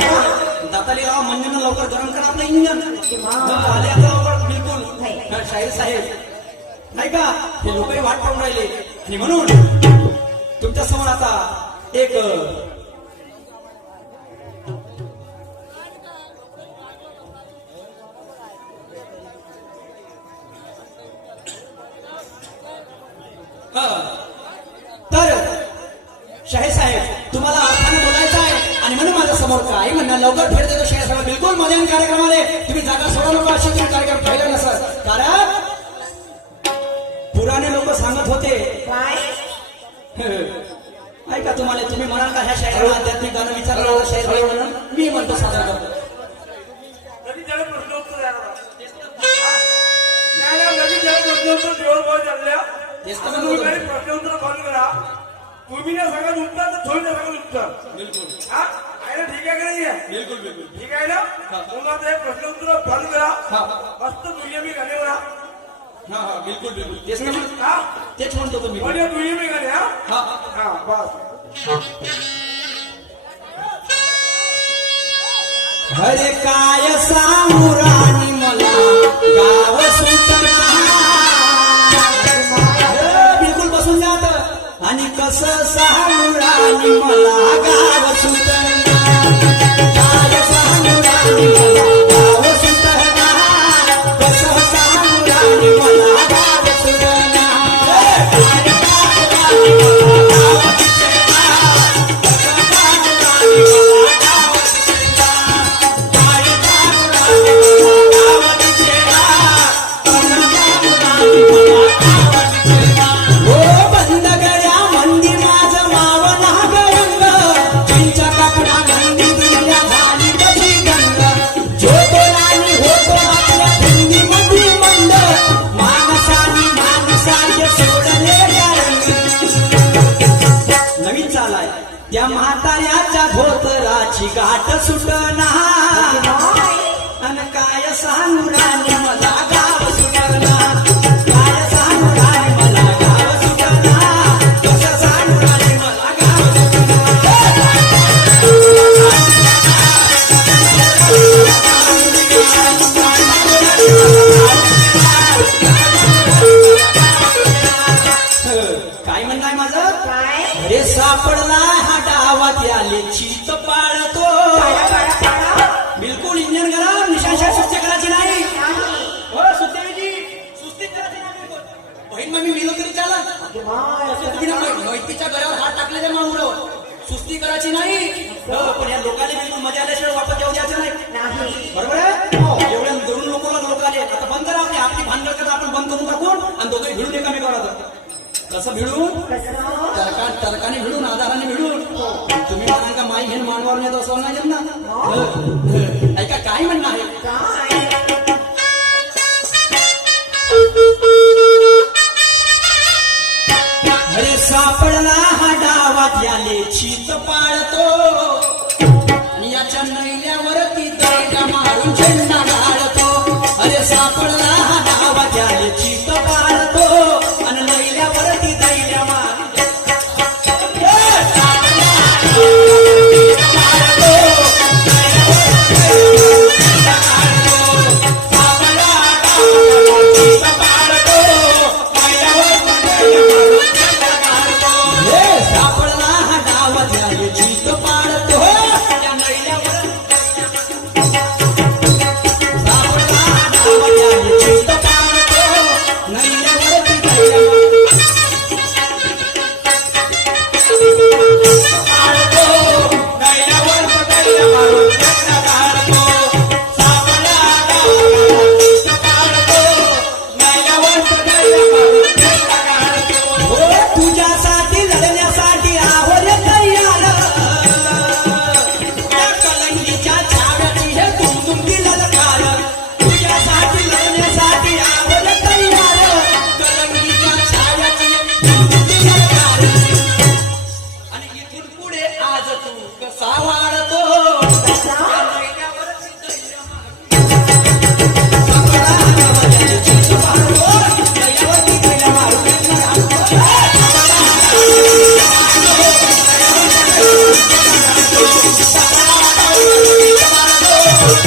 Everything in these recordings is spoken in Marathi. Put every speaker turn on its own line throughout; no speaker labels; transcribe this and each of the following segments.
दाताली राव म्हणणं लवकर गरम करा आपलं इंजन आले आता लवकर बिलकुल
नाही.
शाहीर साहेब नाही का हे लोकही वाट पाहून राहिले आणि म्हणून तुमच्यासमोर आता एक हा. तर शाहीर साहेब तुम्हाला अर्थानं बोलायचं आहे आणि म्हणून माझ्या समोर काय म्हणणार लवकर भेट देतो शाहीर साहेब बिलकुल मध्यान कार्यक्रमाले तुम्ही जागा सोडा नको अशी तुम्ही कार्यक्रम पाहिला नसत कारण पुराणे लोक सांगत होते.
काय?
ऐका तुम्हाला तुम्ही म्हणाल का ह्या शाहिराला आध्यात्मिक गाणं विचारलं शाहीर म्हणून? मी म्हणतो सादर करतो.
प्रश्नोत्तर बंद करा. तुम्ही ना सांगा उत्तर तर थोडी सांगा उत्तर. हा? ना ठीक आहे का नाही? आहे?
बिलकुल बिलकुल.
ठीक आहे ना? पुन्हा ते प्रश्नोत्तर बंद करा.
हा.
मस्त दुनियामी गाणे म्हणा?
हा हा. बिलकुल बिलकुल. तेच
हा?
तेच म्हणतो तुम्ही
म्हणजे दुनियामी गाणे हा?
हा.
हा बस.
हरे काय सांगू राणी मला? गाव सुटना हे, बिलकुल बसून आता. आणि कसं सांगू राणी मला? गाव सुटना त्या म्हाताऱ्याच्या धोतराची गाठ सुटना अन काय सांगू मला? अरे सापडला हा डावात आले चित पाळतो. बिलकुल इंजन करा निशांशा सुस्ती करायची नाही. हो सुस्तीची सुस्ती करायची नाही बिलकुल. बहीण मग मी मिलो तरी चालत तुम्ही मैत्रीच्या घरावर हात टाकलेल्या माऊरावर सुस्ती करायची नाही. हो, पण या लोकांना बिलकुल मजा आल्याशिवाय वापस येऊ द्यायचं नाही. बरोबर आहे? एवढ्या धरून लोकांना लोक आले. आता बंद करा आपली भानगड करा आपण बंद करून टाकून आणि दोघे भिडून एकामेकावर करायचं कसं भिडून
कसं
तर्का भिडून आधाराने भिडून. तुम्ही म्हणाल का माई घेऊन मानवावर नेत असं नाही ना? ऐका काय म्हणणं आहे? अरे सापडला हा डावात याले चित पाळतो. हा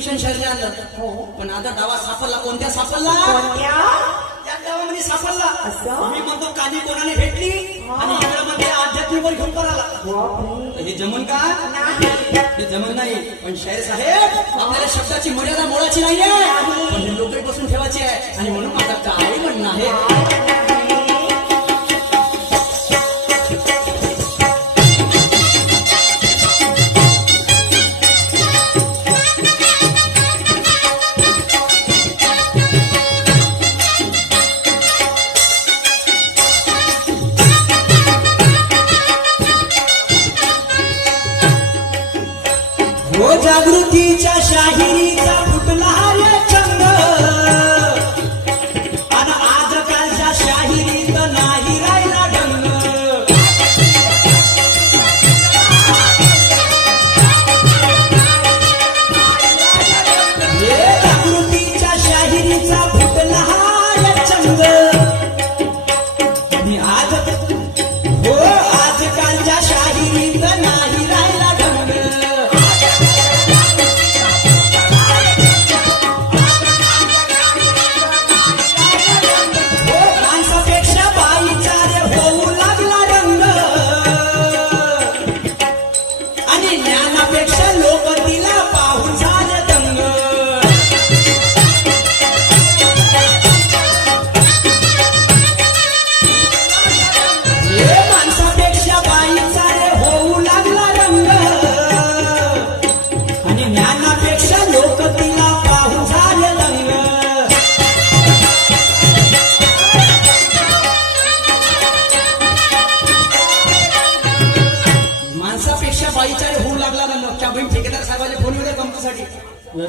वर्ष कंटिन्यू मिशन शहरी आणलं पण आता डावा सापडला. कोणत्या सापडला? त्या गावामध्ये सापडला? मी म्हणतो कानी कोणाने भेटली? आणि इकडे मध्ये आध्यात्मिकवर घेऊन
बापरे.
हे जमन का?
नाही.
हे जमन नाही. पण शाहीर साहेब आपल्याला शब्दाची मर्यादा मोडाची नाहीये. पण हे लोकही बसून ठेवायची आहे. आणि म्हणून माझा काय म्हणणं आहे?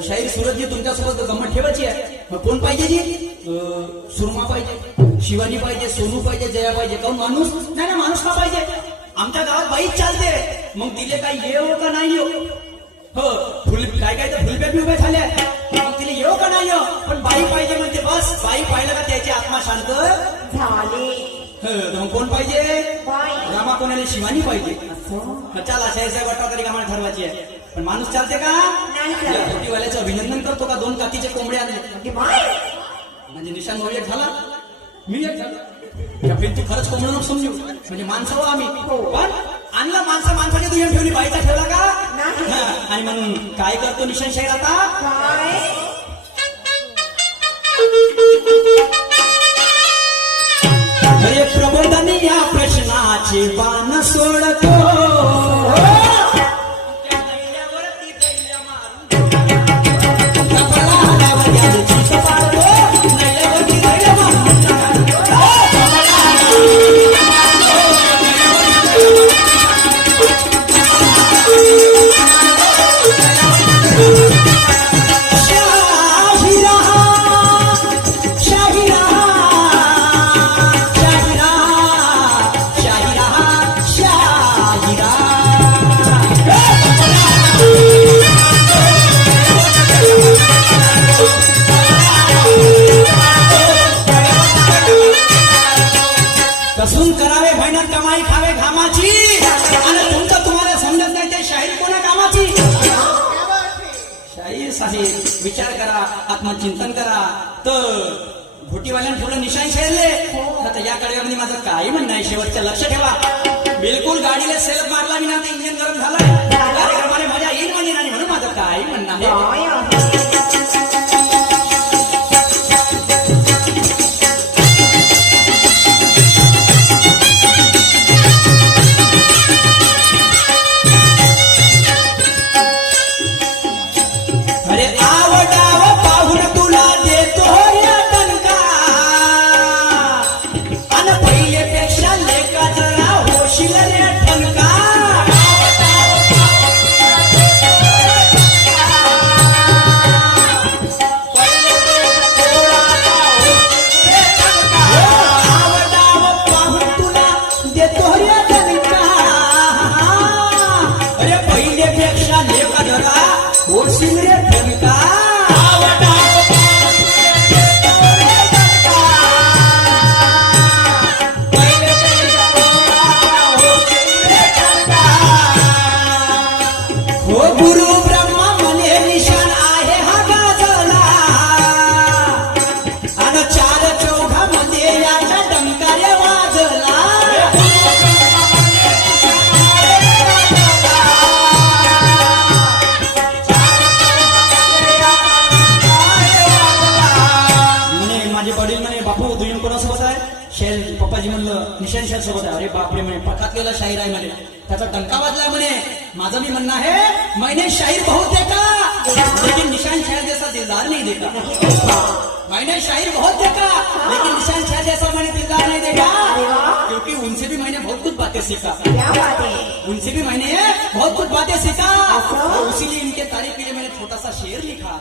शाहीर सूरजजी तुमच्यासोबत गंमत ठेवायची आहे मग कोण पाहिजे जी? सुरमा पाहिजे शिवानी पाहिजे सोनू पाहिजे जया पाहिजे काऊन माणूस? नाही ना माणूस का पाहिजे? आमच्या गावात बाईच चालते. मग तिले काही येऊ का नाही येऊ हो फुल काय काय तर फुलप्या बी उभ्या झाल्या मग तिला येऊ का नाही येऊ पण बाई पाहिजे म्हणते बस बाई पाहिलं का त्याची आत्मा शांत?
झाले.
हं, मग कोण पाहिजे? रामा कोणाला? शिवानी पाहिजे. चला शाहीसाहेब वाटवा तरी कामाला ठरवायची आहे. पण माणूस चालते का?
नाही
अभिनंदन करतो का? दोन कातीचे कोंबडे आणले
म्हणजे
निशान भाऊ एक झाला? मी एक झाला. तू खरंच कोंबडं नको समजू. म्हणजे माणसं हो आम्ही. पण आणला माणसं माणसाची दुय्यम ठेवली. बाईचा ठेवला का. हा, आणि म्हणून काय करतो निशान शाहीर आता? प्रबोधन या प्रश्नाचे बाण सोडतो. कामाची? आणि तुमचं तुम्हाला समजत नाही ते शाहीर कोणा कामाची? शाहीर साहेब विचार करा आत्मचिंतन करा. तर घोटीवाल्यानं थोडं निशाण शेरले आता या कडव्यामध्ये माझं काही म्हणणं आहे शेवटचं लक्ष ठेवा. बिलकुल गाडीला सेल्फ मारला मी ना इंजिन गरम झालं O Chile é सोबत अरे बापरे म्हणे प्रखातलेला शाहीर आहे म्हणे. त्याचा टंका वाजला म्हणे. माझं मी म्हणणं आहे मैंने शाहीर बहुत देखा. लेकिन निशान शेर जैसा दिलदार नहीं देखा. मैंने शाहीर बहुत देखा. लेकिन निशान शेर जैसा मैंने दिलदार नहीं देखा.
वाह.
क्योंकि उनसे भी मैंने बहुत कुछ बातें सीखा. उनसे भी मैंने बहुत कुछ बातें सीखा. इसीलिए इनके तारीफ के लिए मैंने छोटा सा शेर लिखा.